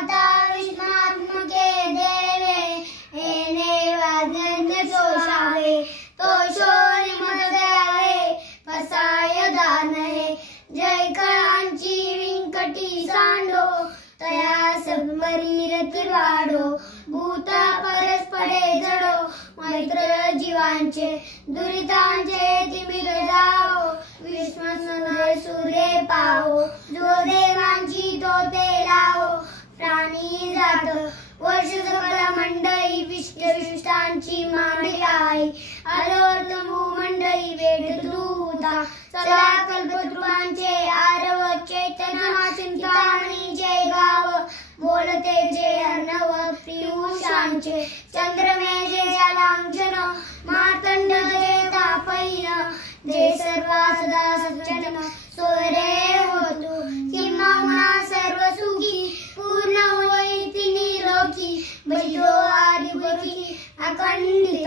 माता विश्वात्मके देवे येणे वाजन्य शोषावे तो शोरी मत द्यावे पसाय दानहे जय कळांची विंकटी सांडो तया सबमरी रती वाढो भूता परस्परे जडो मैत्र जीवांचे दुरितांचे तिमिर जाओ विश्वसुंदर सूर्य पाहो जो देवांची तो ते लावो प्राणी जात वर्ष सकल मंडळी विष्टांची मांडली आहे अलोर्थ भूमंडळी वेद दूता चला कल्पतृपांचे आरव चैतन्य चिंतामणीचे गाव बोलते जे अर्णव पियुषांचे चंद्रमेजे लांछन मार्तंड जे तापैन जे सर्वा सदा सज्जन सोयरे होतु किंबहुना सर्व सुखी पूर्ण होईति निरोगी भजो आदिपुरुषी अखंडित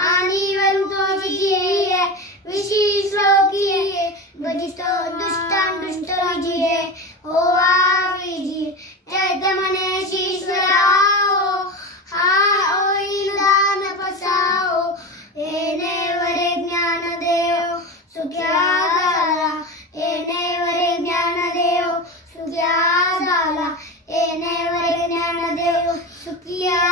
आणि वरुतोची जिये विशेष लोकी भजित दुष्टान दुष्ट विजिये ओवा विजी चैतमने ईश्वराओ हा ओई दान पसाओ येणे वरे ज्ञान देव सुख्या झाला येणे वरे ज्ञान देव सुख्या झाला येणे वरे ज्ञान देव सुखिया